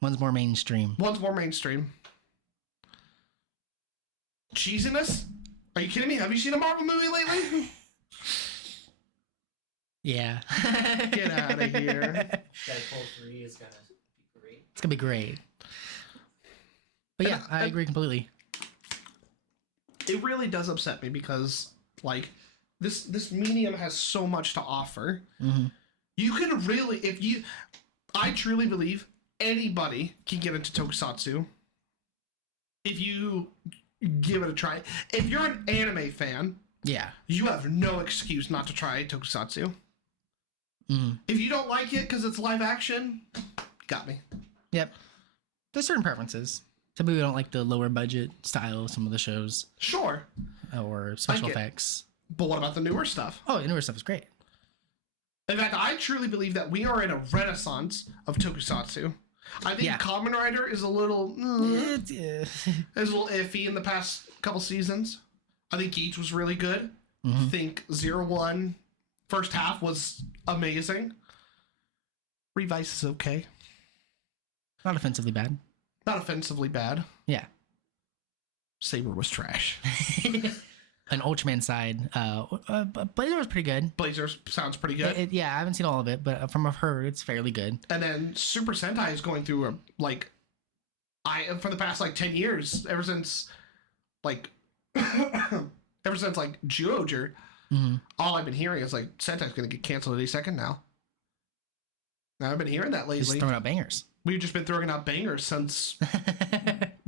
One's more mainstream. One's more mainstream. Cheesiness? Are you kidding me? Have you seen a Marvel movie lately? Yeah. Get out of here. Deadpool 3 is gonna be great. It's gonna be great. But yeah, I agree completely. It really does upset me because, like, this medium has so much to offer. Mm-hmm. You can really, I truly believe anybody can get into Tokusatsu. if you give it a try. If you're an anime fan, Yeah. you have no excuse not to try Tokusatsu. Mm. If you don't like it because it's live action, got me. Yep. There's certain preferences. Some people don't like the lower budget style of some of the shows Sure. or special get- effects. But what about the newer stuff? Oh, the newer stuff is great. In fact, I truly believe that we are in a renaissance of Tokusatsu. I think Yeah. Kamen Rider is a little is It's, a little iffy in the past couple seasons. I think Geach was really good. I think 01 first half was amazing. Revice is okay. not offensively bad. Not offensively bad. Yeah. Saber was trash. An Ultraman side, Blazer was pretty good. Blazers sounds pretty good. Yeah, I haven't seen all of it, but from what I've heard, it's fairly good. And then Super Sentai is going through a for the past 10 years, ever since Zyuohger, all I've been hearing is Sentai's gonna get canceled any second now. And I've been hearing that Just lately. throwing out bangers. We've just been throwing out bangers since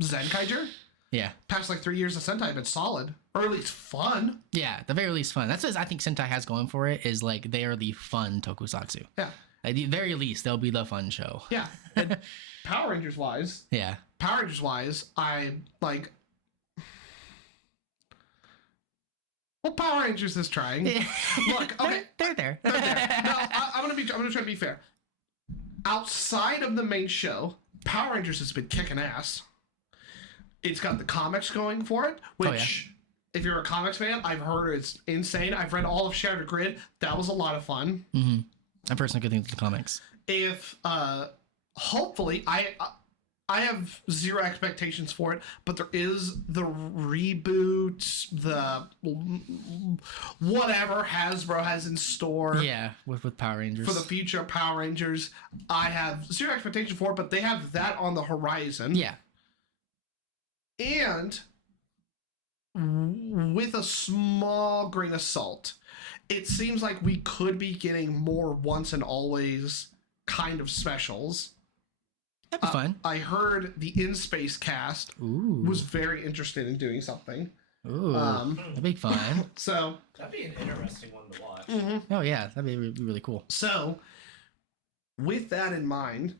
Zenkaiger. Yeah. Past 3 years of Sentai have been solid, or at least fun. Yeah, at the very least fun. That's what I think Sentai has going for it, is they are the fun tokusatsu. Yeah, At the very least, they'll be the fun show. yeah. And Power Rangers wise, Yeah. I like. Well, Power Rangers is trying. Look, okay, They're there. they're there. No, I'm gonna try to be fair. Outside of the main show, Power Rangers has been kicking ass. It's got the comics going for it, which, if you're a comics fan, I've heard it's insane. I've read all of Shattered Grid. That was a lot of fun. Mm-hmm. I've heard some good things with the comics. If hopefully I have zero expectations for it, but there is the reboot, the whatever Hasbro has in store. Yeah, with Power Rangers. For the future of Power Rangers, I have zero expectation for it, but they have that on the horizon. Yeah. And with a small grain of salt, it seems like we could be getting more once and always kind of specials. That'd be fun. I heard the In Space cast Ooh. was very interested in doing something. Ooh. That'd be fun. So That'd be an interesting one to watch. Oh, yeah. That'd be really cool. So, with that in mind,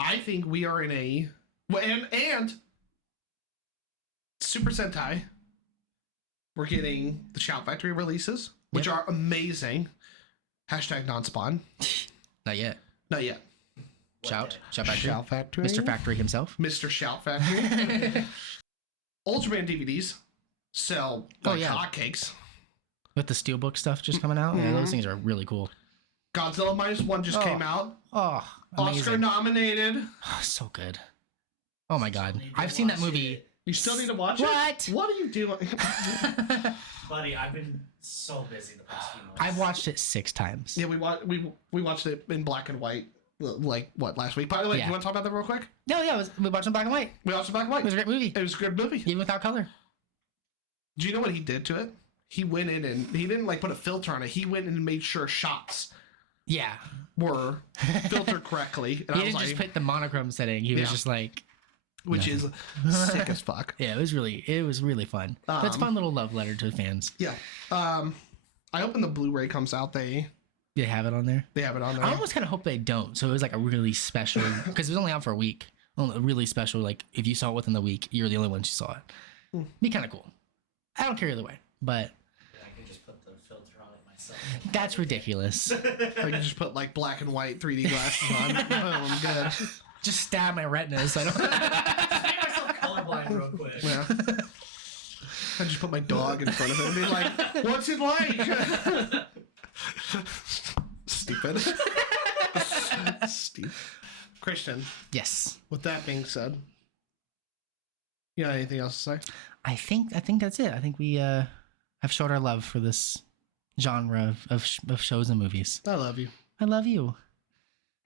I think we are in a and Super Sentai. We're getting the Shout Factory releases, which are amazing. Hashtag non-spawn. Not yet. Not yet. Shout Factory. Shout Factory. Mr. Factory himself. Mr. Shout Factory. Ultraman DVDs sell like hotcakes. With the Steelbook stuff just coming out. Yeah, those things are really cool. Godzilla -1 just came out. Oh, amazing. Oscar nominated. Oh, so good. Oh my God. need to I've seen that watch movie. it. You still need to watch What? it? What are you doing? Buddy, I've been so busy the past few months. I've watched it 6 times. Yeah, we watched it in black and white, last week. By the way, do Yeah. you want to talk about that real quick? No, yeah, we watched it in black and white. We watched it black and white. It was a great movie. It was a good movie. Even without color. Do you know what he did to it? He went in and he didn't put a filter on it. He went in and made sure shots Yeah. were filtered correctly. And He I was didn't just like, put the monochrome setting. He was just like, which is sick as fuck. yeah, it was really fun. But it's a fun little love letter to fans. Yeah. I hope when the Blu-ray comes out, they have it on there. have it on there. I almost kind of hope they don't. So it was a really special, because it was only out for a week. A really special, if you saw it within the week, you're the only ones who saw it. Be kind of cool. I don't care either way, but I can just put the filter on it myself. that's ridiculous. Or you just put black and white 3D glasses on. Oh, I'm good. Just stab my retinas. So I don't. Just make myself colorblind real quick. Yeah. I just put my dog in front of it and be like, what's it like? Stupid. Steve. Christian, Yes, with that being said, you got anything else to say? I think that's it. I think we have showed our love for this genre of shows and movies. I love you. I love you.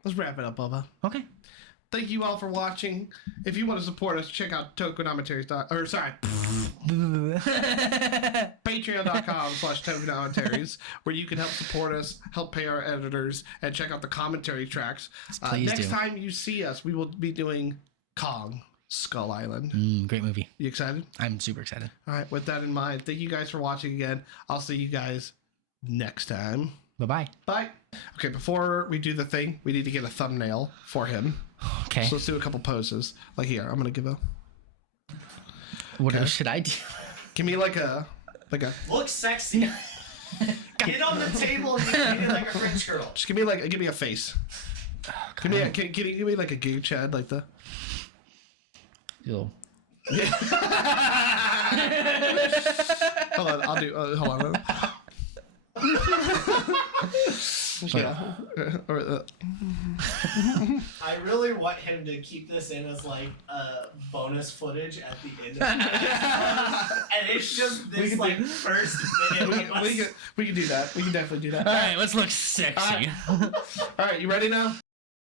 Let's wrap it up, Bubba. Okay. Thank you all for watching. If you want to support us, check out Tokunommentaries. Patreon.com/Tokunommentaries, where you can help support us, help pay our editors, and check out the commentary tracks. Please Next do. time you see us, we will be doing Kong. Skull Island. Great movie. You excited? I'm super excited. All right. With that in mind, thank you guys for watching again. I'll see you guys next time. Bye-bye. Bye. Okay, before we do the thing, we need to get a thumbnail for him. Okay. So let's do a couple poses. Like here, I'm gonna give a. What should I do? Give me like a. Look sexy. Get on the table and get it like a French girl. Just give me a face. Give me like a gig Chad, like the. Ew. Yeah. Hold on, I'll do. Hold on. Yeah. I really want him to keep this in as like bonus footage at the end of it. And it's just this like first minute. We can do that. We can definitely do that. All right, let's look sexy. All right, you ready now?